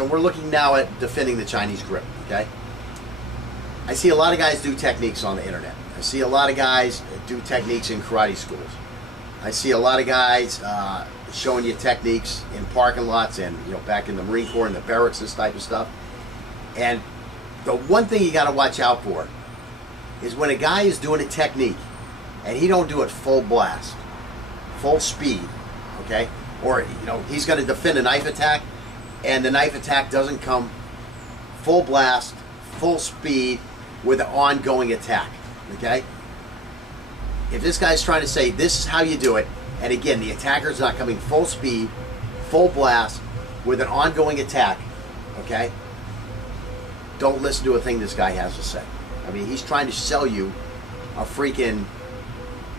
So we're looking now at defending the Chinese grip, okay? I see a lot of guys do techniques on the internet. I see a lot of guys do techniques in karate schools. I see a lot of guys showing you techniques in parking lots and back in the Marine Corps and the barracks, this type of stuff. And the one thing you got to watch out for is when a guy is doing a technique and he don't do it full blast, full speed, okay? Or he's going to defend a knife attack and the knife attack doesn't come full blast, full speed with an ongoing attack, okay? If this guy's trying to say this is how you do it, and again the attacker's not coming full speed, full blast with an ongoing attack, okay? Don't listen to a thing this guy has to say. I mean, he's trying to sell you a freaking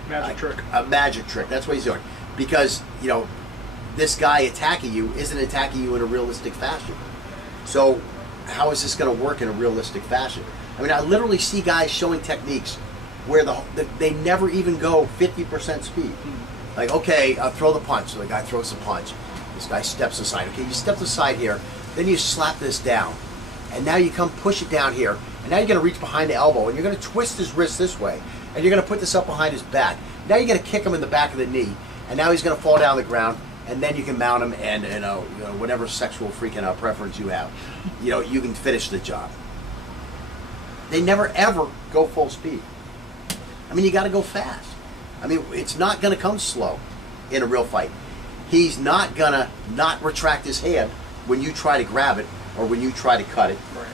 magic trick. A magic trick. That's what he's doing. Because, this guy attacking you isn't attacking you in a realistic fashion. So how is this going to work in a realistic fashion? I mean, I literally see guys showing techniques where they never even go 50% speed. Like, okay, throw the punch. So the guy throws the punch. This guy steps aside. Okay, you step aside here. Then you slap this down. And now you come push it down here. And now you're going to reach behind the elbow. And you're going to twist his wrist this way. And you're going to put this up behind his back. Now you're going to kick him in the back of the knee. And now he's going to fall down the ground. And then you can mount him and whatever sexual freaking preference you have. You can finish the job. They never ever go full speed. I mean, you got to go fast. I mean, it's not going to come slow in a real fight. He's not going to not retract his hand when you try to grab it or when you try to cut it. Right.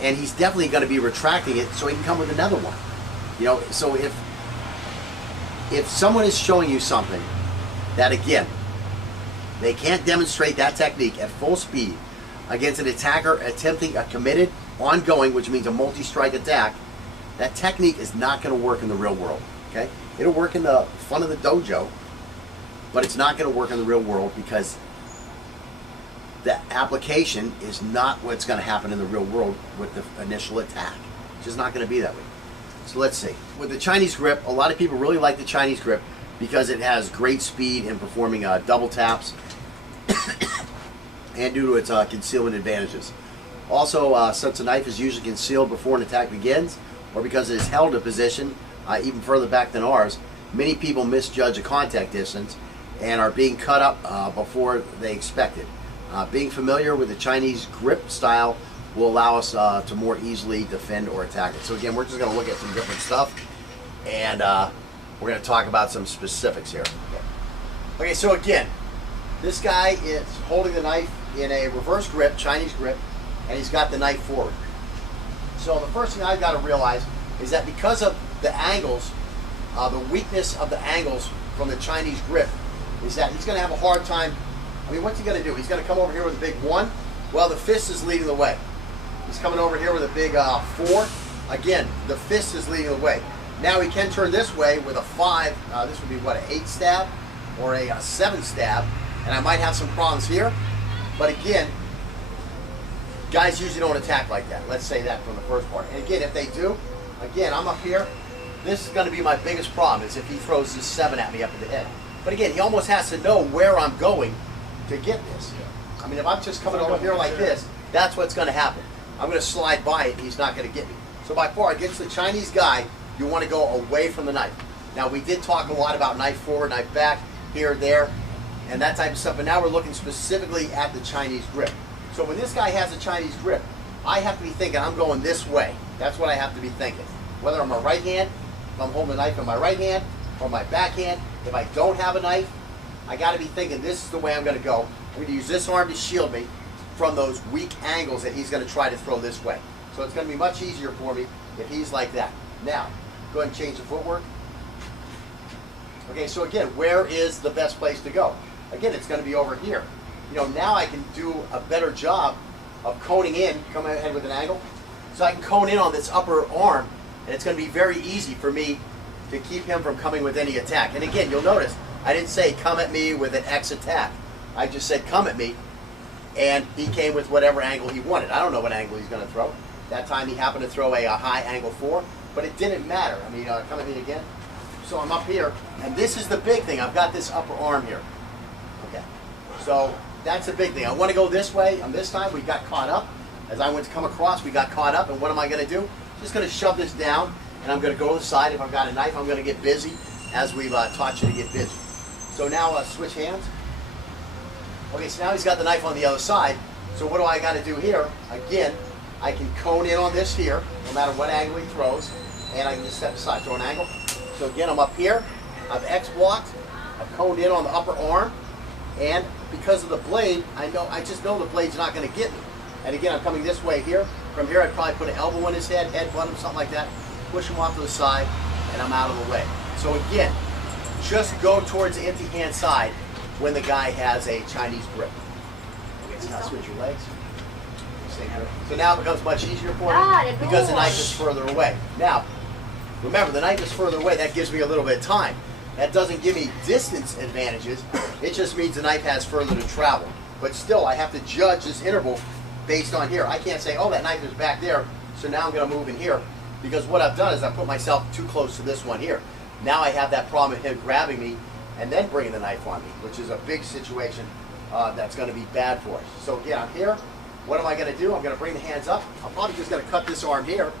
And he's definitely going to be retracting it so he can come with another one. So if someone is showing you something that, again, they can't demonstrate that technique at full speed against an attacker attempting a committed, ongoing, which means a multi-strike attack, that technique is not going to work in the real world, okay? It'll work in the front of the dojo, but it's not going to work in the real world because the application is not what's going to happen in the real world with the initial attack. It's just not going to be that way. So let's see. With the Chinese grip, a lot of people really like the Chinese grip because it has great speed in performing double taps and due to its concealment advantages. Also, since a knife is usually concealed before an attack begins, or because it is held in position even further back than ours, many people misjudge the contact distance and are being cut up before they expected. Being familiar with the Chinese grip style will allow us to more easily defend or attack it. So again, we're just going to look at some different stuff, and we're going to talk about some specifics here. Okay, so again, this guy is holding the knife in a reverse grip, Chinese grip, and he's got the knife forward. So the first thing I've got to realize is that because of the angles, the weakness of the angles from the Chinese grip is that he's going to have a hard time. I mean, what's he going to do? He's going to come over here with a big 1. Well, the fist is leading the way. He's coming over here with a big 4. Again, the fist is leading the way. Now he can turn this way with a 5. This would be what, an 8 stab or a 7 stab. And I might have some problems here. But again, guys usually don't attack like that. Let's say that from the first part. And again, if they do, again, I'm up here. This is going to be my biggest problem is if he throws this 7 at me up in the head. But again, he almost has to know where I'm going to get this. I mean, if I'm just coming over here like this, that's what's going to happen. I'm going to slide by it and he's not going to get me. So by far, against the Chinese guy, you want to go away from the knife. Now, we did talk a lot about knife forward, knife back, here, there, and that type of stuff. But now we're looking specifically at the Chinese grip. So when this guy has a Chinese grip, I have to be thinking I'm going this way. That's what I have to be thinking. Whether I'm a right hand, if I'm holding the knife in my right hand, or my back hand, if I don't have a knife, I got to be thinking this is the way I'm going to go. I'm going to use this arm to shield me from those weak angles that he's going to try to throw this way. So it's going to be much easier for me if he's like that. Now, go ahead and change the footwork. Okay, so again, where is the best place to go? Again, it's going to be over here. Now I can do a better job of coning in, come ahead with an angle, so I can cone in on this upper arm, and it's going to be very easy for me to keep him from coming with any attack. And again, you'll notice, I didn't say come at me with an X attack. I just said come at me, and he came with whatever angle he wanted. I don't know what angle he's going to throw. That time he happened to throw a high angle 4, but it didn't matter. I mean, come at me again. So I'm up here, and this is the big thing. I've got this upper arm here. Okay. So that's a big thing. I want to go this way, and this time we got caught up. As I went to come across, we got caught up, and what am I going to do? Just going to shove this down, and I'm going to go to the side. If I've got a knife, I'm going to get busy, as we've taught you to get busy. So now switch hands. Okay, so now he's got the knife on the other side. So what do I got to do here? Again, I can cone in on this here, no matter what angle he throws, and I can just step aside, throw an angle. So again, I'm up here, I've X-blocked, I've coned in on the upper arm, and because of the blade, I just know the blade's not going to get me. And again, I'm coming this way here. From here, I'd probably put an elbow in his head, headbutt him, something like that, push him off to the side, and I'm out of the way. So again, just go towards the empty hand side when the guy has a Chinese grip. Okay, so now switch your legs. So now it becomes much easier for me because the knife is further away. Now, remember, the knife is further away. That gives me a little bit of time. That doesn't give me distance advantages. It just means the knife has further to travel. But still, I have to judge this interval based on here. I can't say, oh, that knife is back there, so now I'm going to move in here. Because what I've done is I put myself too close to this one here. Now I have that problem of him grabbing me and then bringing the knife on me, which is a big situation that's going to be bad for us. So again, I'm here. What am I going to do? I'm going to bring the hands up. I'm probably just going to cut this arm here.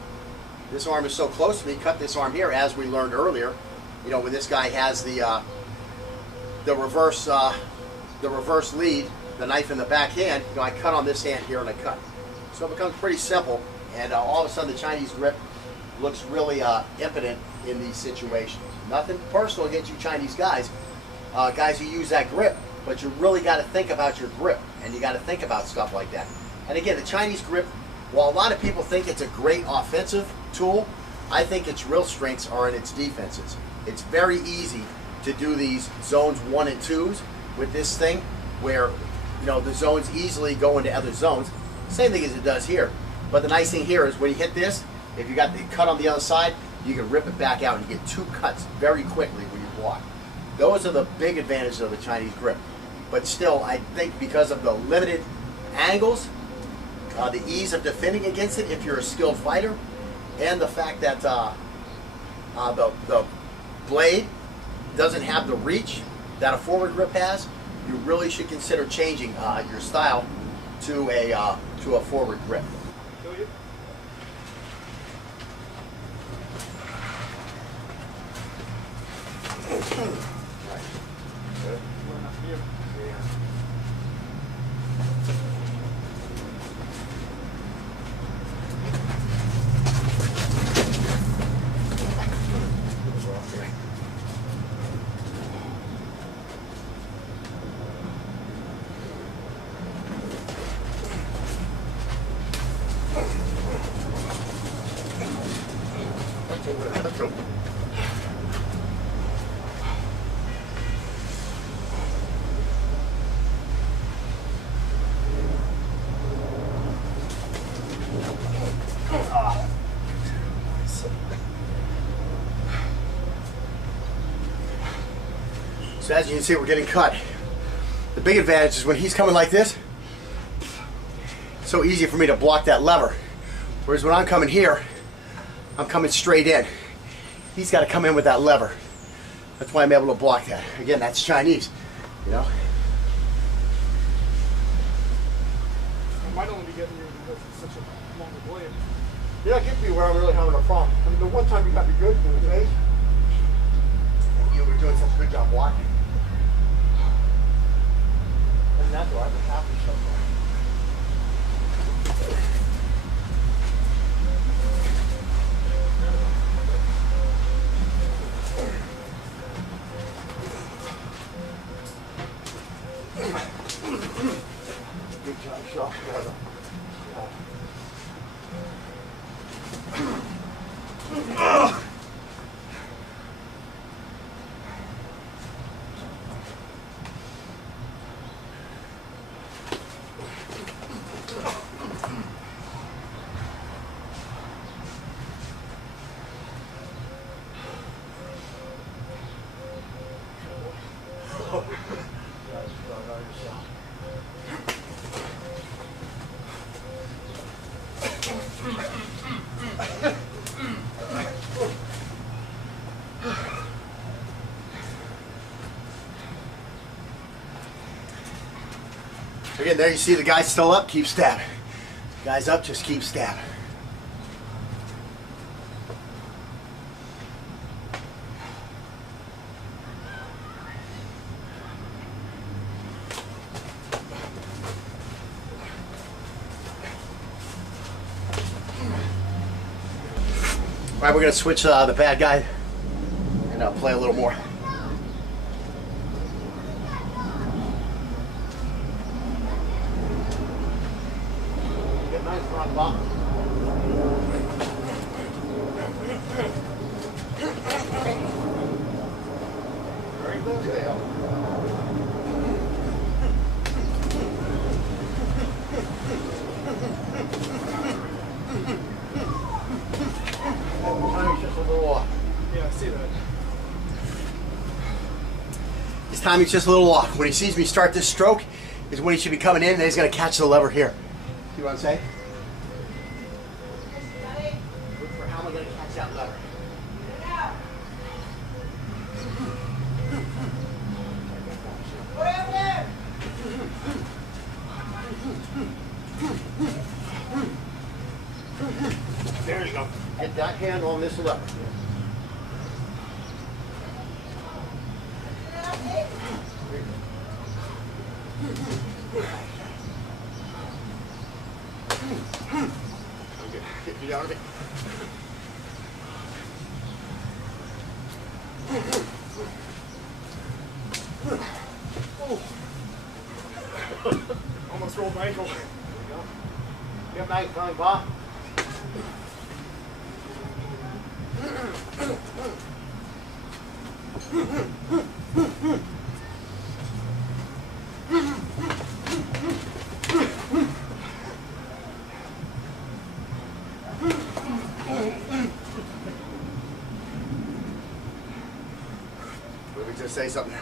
This arm is so close to me, cut this arm here, as we learned earlier. You know, when this guy has the reverse lead, the knife in the back hand, you know, I cut on this hand here and I cut. So it becomes pretty simple, and all of a sudden the Chinese grip looks really impotent in these situations. Nothing personal against you Chinese guys, guys who use that grip, but you really got to think about your grip, and you got to think about stuff like that. And again, the Chinese grip, while a lot of people think it's a great offensive tool, I think its real strengths are in its defenses. It's very easy to do these zones 1 and 2s with this thing, where you know the zones easily go into other zones. Same thing as it does here. But the nice thing here is when you hit this, if you got the cut on the other side, you can rip it back out and you get 2 cuts very quickly when you block. Those are the big advantages of the Chinese grip. But still, I think because of the limited angles, the ease of defending against it if you're a skilled fighter, and the fact that the blade doesn't have the reach that a forward grip has, you really should consider changing your style to a forward grip. So as you can see, we're getting cut. The big advantage is when he's coming like this, it's so easy for me to block that lever. Whereas when I'm coming here, I'm coming straight in. He's got to come in with that lever. That's why I'm able to block that. Again, that's Chinese, you know. I might only be getting you because it's such a longer blade. You're not getting me where I'm really having a problem. I mean, the one time you got me good in the face, And you were doing such a good job blocking. and that's why I've been happy so far. Good job, Shaw. Brother. Again, there you see the guy's still up, keep stabbing. Guy's up, just keep stabbing. All right, we're gonna switch the bad guy and play a little more. Get nice front bump. Very good, Dale. Just a little off. Yeah, I see that. His timing's just a little off. When he sees me start this stroke is when he should be coming in, and he's going to catch the lever here. See what I'm saying? Look for how am I going to catch that lever. There you go. Get that hand on this lever. Okay, get me out of it. Almost rolled my ankle. There you go. Get nice, fine, Bob. Let me just say something.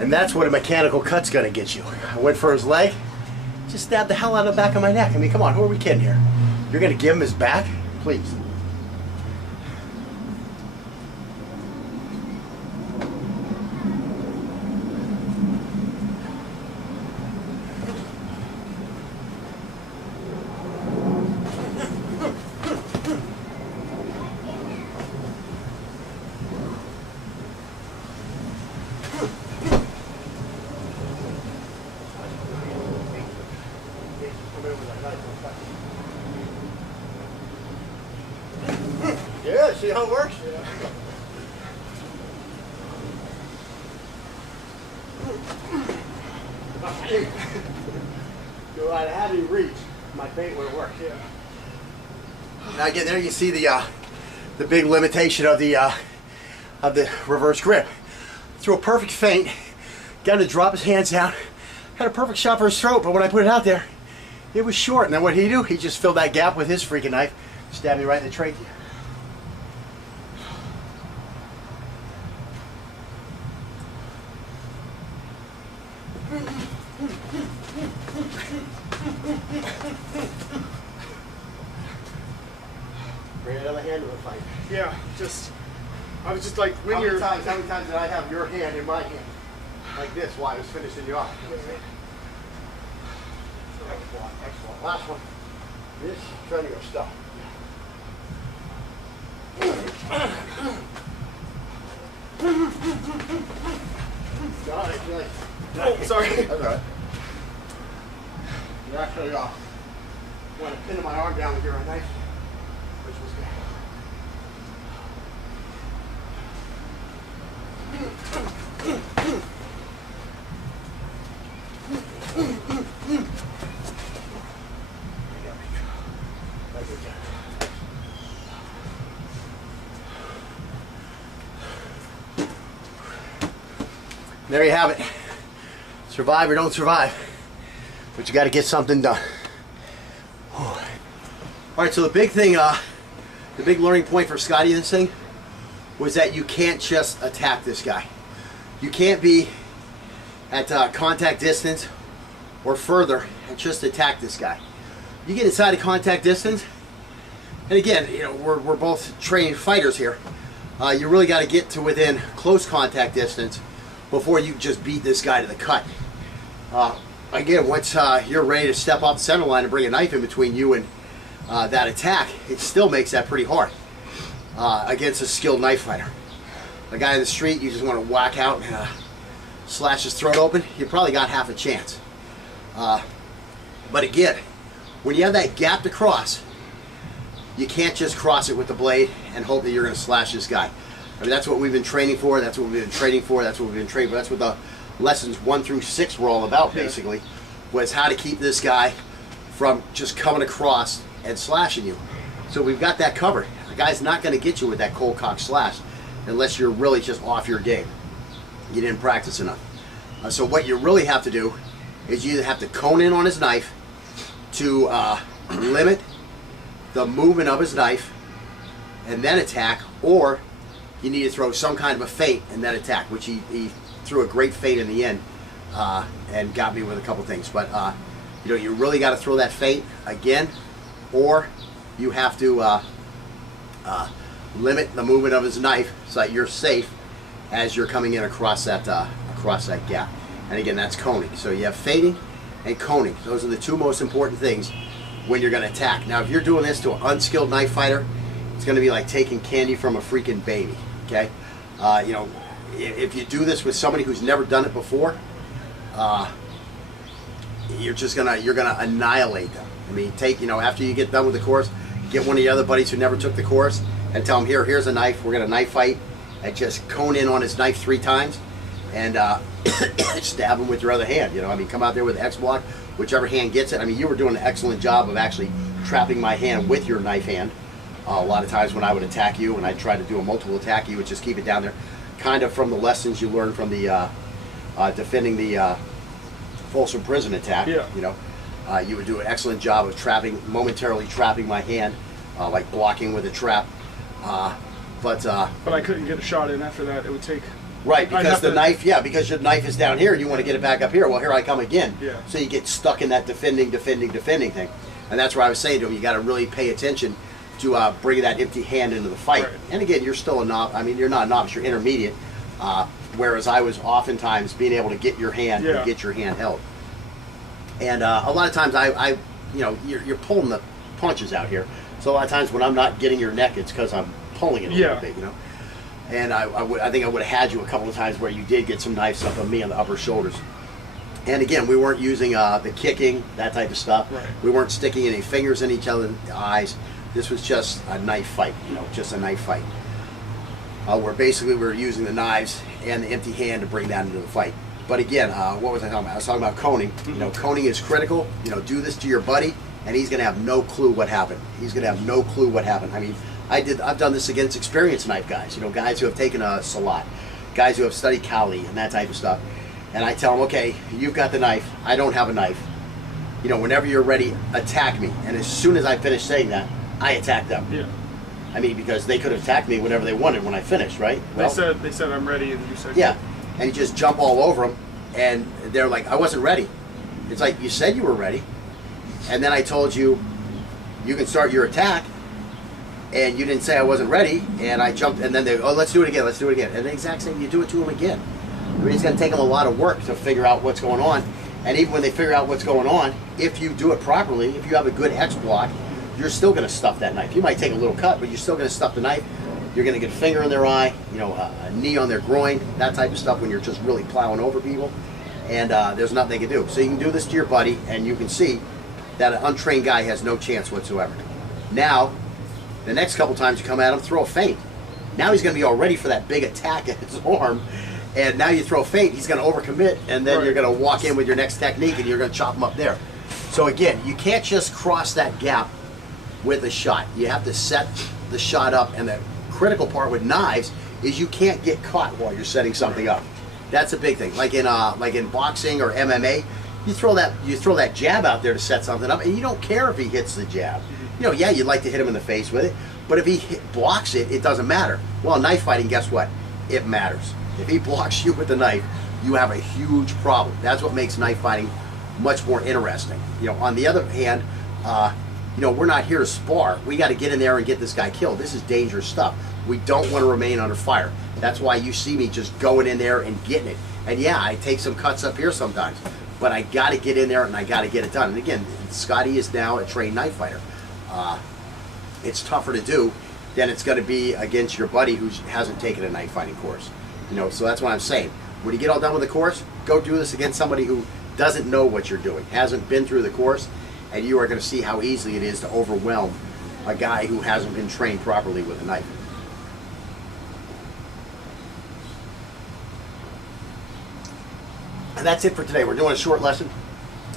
And that's what a mechanical cut's gonna get you. I went for his leg, just stabbed the hell out of the back of my neck. I mean, come on, who are we kidding here? You're gonna give him his back? Please. Yeah, see how it works? Yeah. You're right, I had to reach. My feint would have worked. Yeah. Now again, there you see the big limitation of the reverse grip. Threw a perfect feint, got him to drop his hands down, had a perfect shot for his throat, but when I put it out there, it was short. And then what did he do? He just filled that gap with his freaking knife, stabbed me right in the trachea. Bring another hand to the fight. Yeah, I was just like, when How you're... many times did I have your hand in my hand? Like this, while I was finishing you off. Excellent, excellent. Last one. This, trying to go stuff. Oh, sorry. That's all right. You're actually want to pin my arm down with your knife, which was good. There you have it. Survive or don't survive, but you got to get something done. All right, so the big thing, the big learning point for Scotty in this thing was that you can't just attack this guy. You can't be at contact distance or further and just attack this guy. You get inside of contact distance, and again, you know, we're both trained fighters here. You really got to get to within close contact distance before you just beat this guy to the cut. Again, once you're ready to step off the center line and bring a knife in between you and that attack, it still makes that pretty hard against a skilled knife fighter. A guy in the street, you just want to whack out and slash his throat open, you probably got half a chance. But again, when you have that gap to cross, you can't just cross it with the blade and hope that you're going to slash this guy. I mean, that's what we've been training for. That's what we've been training for. That's what we've been training for. That's what the lessons 1 through 6 were all about, basically, was how to keep this guy from just coming across and slashing you. So we've got that covered. The guy's not going to get you with that cold cock slash unless you're really just off your game. You didn't practice enough. So what you really have to do is you either have to cone in on his knife to limit the movement of his knife and then attack, or you need to throw some kind of a feint and then attack, which he threw a great feint in the end and got me with a couple things. But you know, you really got to throw that feint again, or you have to limit the movement of his knife so that you're safe as you're coming in across that gap. And again, that's coning. So you have feinting and coning. Those are the 2 most important things when you're going to attack. Now, if you're doing this to an unskilled knife fighter, it's going to be like taking candy from a freaking baby. Okay, you know, if you do this with somebody who's never done it before, you're gonna annihilate them. I mean, after you get done with the course, get one of the other buddies who never took the course and tell him, here's a knife. We're gonna knife fight, and just cone in on his knife 3 times, and stab him with your other hand. You know, I mean, come out there with X block, whichever hand gets it. I mean, you were doing an excellent job of actually trapping my hand with your knife hand. A lot of times when I would attack you, and I try to do a multiple attack, you would just keep it down there, kind of from the lessons you learned from the defending the Folsom Prison attack. Yeah. You know, you would do an excellent job of momentarily trapping my hand, like blocking with a trap. But I couldn't get a shot in after that. It would take. Right, because because your knife is down here and you want to get it back up here. Well, here I come again. Yeah. So you get stuck in that defending thing. And that's where I was saying to him, you got to really pay attention to bring that empty hand into the fight. Right. And again, you're still a novice. I mean, you're not a novice, you're intermediate. Whereas I was oftentimes being able to get your hand and get your hand held. And a lot of times you know, you're pulling the punches out here. So a lot of times when I'm not getting your neck, it's because I'm pulling it a little bit, you know. And I think I would have had you a couple of times where you did get some knives up on me on the upper shoulders. And again, we weren't using the kicking, that type of stuff. Right. We weren't sticking any fingers in each other's eyes. This was just a knife fight, you know, just a knife fight. Where basically we were using the knives and the empty hand to bring that into the fight. But again, what was I talking about? I was talking about coning. You know, coning is critical. You know, do this to your buddy, and he's going to have no clue what happened. He's going to have no clue what happened. I mean, I've done this against experienced knife guys. You know, guys who have taken a Salat, guys who have studied Kali and that type of stuff. And I tell them, okay, you've got the knife. I don't have a knife. You know, whenever you're ready, attack me. And as soon as I finish saying that, I attack them. Yeah. I mean, because they could have attacked me whenever they wanted when I finished, right? Well, they said I'm ready, and you said yeah. And you just jump all over them, and they're like, I wasn't ready. It's like, you said you were ready, and then I told you, you can start your attack, and you didn't say I wasn't ready, and I jumped, and then they, oh, let's do it again, let's do it again. And the exact same, you do it to them again. I mean, it's going to take them a lot of work to figure out what's going on, and even when they figure out what's going on, if you do it properly, if you have a good X block, you're still going to stuff that knife. You might take a little cut, but you're still going to stuff the knife. You're going to get a finger in their eye, you know, a knee on their groin, that type of stuff when you're just really plowing over people. And there's nothing they can do. So you can do this to your buddy, and you can see that an untrained guy has no chance whatsoever. Now, the next couple times you come at him, throw a feint. Now he's going to be all ready for that big attack at his arm. And now you throw a feint, he's going to overcommit, and then you're going to walk in with your next technique, and you're going to chop him up there. So again, you can't just cross that gap with a shot. You have to set the shot up, and the critical part with knives is you can't get caught while you're setting something up. That's a big thing. Like in boxing or MMA, you throw that jab out there to set something up, and you don't care if he hits the jab. You know, yeah, you'd like to hit him in the face with it, but if he blocks it, it doesn't matter. Well, knife fighting, guess what? It matters. If he blocks you with the knife, you have a huge problem. That's what makes knife fighting much more interesting. You know, on the other hand, you know, we're not here to spar. We got to get in there and get this guy killed. This is dangerous stuff. We don't want to remain under fire. That's why you see me just going in there and getting it. And yeah, I take some cuts up here sometimes, but I got to get in there and I got to get it done. And again, Scotty is now a trained knife fighter. It's tougher to do than it's going to be against your buddy who hasn't taken a knife fighting course. You know, so that's what I'm saying. When you get all done with the course, go do this against somebody who doesn't know what you're doing, hasn't been through the course, and you are going to see how easy it is to overwhelm a guy who hasn't been trained properly with a knife. And that's it for today. We're doing a short lesson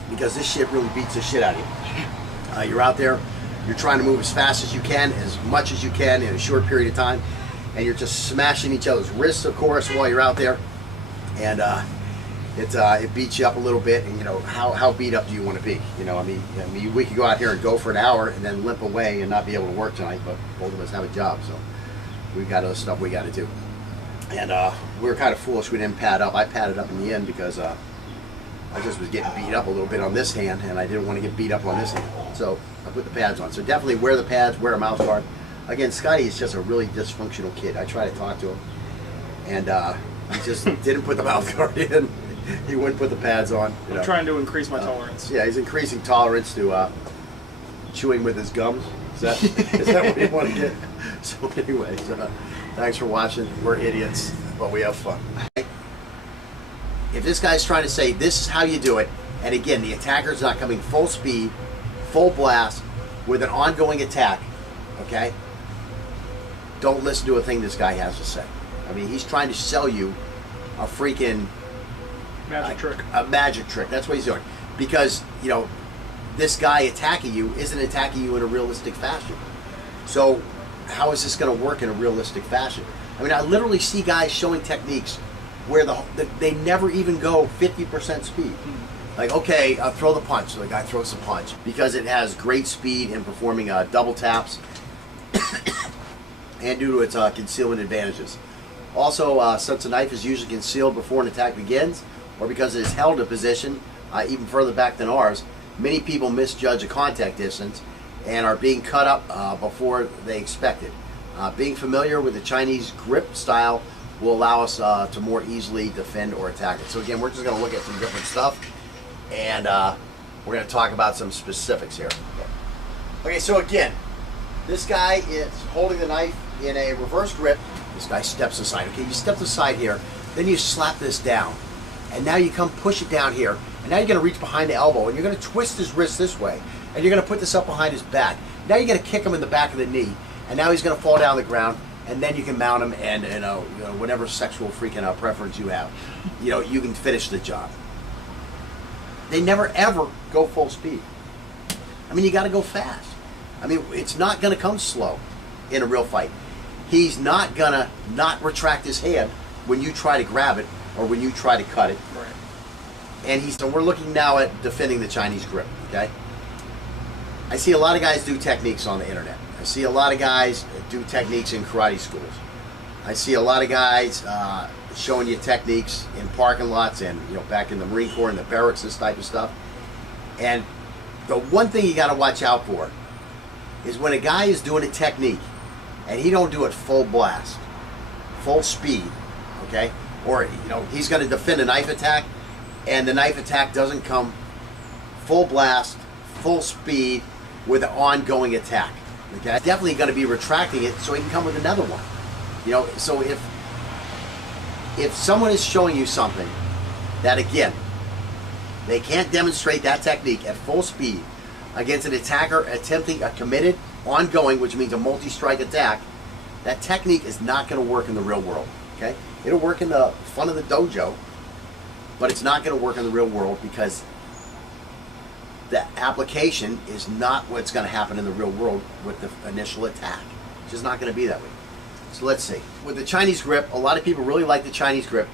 because this shit really beats the shit out of you. You're out there, you're trying to move as fast as you can, as much as you can in a short period of time, and you're just smashing each other's wrists, of course, while you're out there. And it beats you up a little bit. And you know, how beat up do you want to be? You know, I mean, we could go out here and go for an hour and then limp away and not be able to work tonight, but both of us have a job, so we've got other stuff we got to do. And we were kind of foolish we didn't pad up. I padded up in the end because I just was getting beat up a little bit on this hand, and I didn't want to get beat up on this hand. So I put the pads on. So definitely wear the pads, wear a mouth guard. Again, Scotty is just a really dysfunctional kid. I try to talk to him, and he just didn't put the mouth guard in. He wouldn't put the pads on. You know. I'm trying to increase my tolerance. Yeah, he's increasing tolerance to chewing with his gums. Is that what you want to get? So anyways, thanks for watching. We're idiots, but we have fun. If this guy's trying to say this is how you do it, and again, the attacker's not coming full speed, full blast, with an ongoing attack, okay? Don't listen to a thing this guy has to say. I mean, he's trying to sell you a freaking Magic trick. A magic trick. That's what he's doing. Because, you know, this guy attacking you isn't attacking you in a realistic fashion. So how is this going to work in a realistic fashion? I mean, I literally see guys showing techniques where they never even go 50% speed. Like, okay, throw the punch. So the guy throws the punch because it has great speed in performing double taps and due to its concealment advantages. Also, since a knife is usually concealed before an attack begins, or because it is held in position even further back than ours, many people misjudge the contact distance and are being cut up before they expected. Being familiar with the Chinese grip style will allow us to more easily defend or attack it. So again, we're just going to look at some different stuff, and we're going to talk about some specifics here. Okay, so again, this guy is holding the knife in a reverse grip. This guy steps aside. Okay, you step aside here, then you slap this down, and now you come push it down here, and now you're going to reach behind the elbow, and you're going to twist his wrist this way, and you're going to put this up behind his back. Now you're going to kick him in the back of the knee, and now he's going to fall down the ground, and then you can mount him, and you know whatever sexual freaking preference you have, you know, you can finish the job. They never ever go full speed. I mean, you got to go fast. I mean, it's not going to come slow in a real fight. He's not going to not retract his hand when you try to grab it or when you try to cut it. Right. And so we're looking now at defending the Chinese grip, okay? I see a lot of guys do techniques on the internet. I see a lot of guys do techniques in karate schools. I see a lot of guys showing you techniques in parking lots and, you know, back in the Marine Corps and the barracks, this type of stuff. And the one thing you got to watch out for is when a guy is doing a technique and he don't do it full blast, full speed, okay? Or, you know, he's going to defend a knife attack and the knife attack doesn't come full blast, full speed with an ongoing attack, okay? Definitely going to be retracting it so he can come with another one. You know, so if someone is showing you something that, again, they can't demonstrate that technique at full speed against an attacker attempting a committed, ongoing, which means a multi-strike attack, that technique is not going to work in the real world, okay? It'll work in the fun of the dojo, but it's not going to work in the real world because the application is not what's going to happen in the real world with the initial attack. It's just not going to be that way. So let's see. With the Chinese grip, a lot of people really like the Chinese grip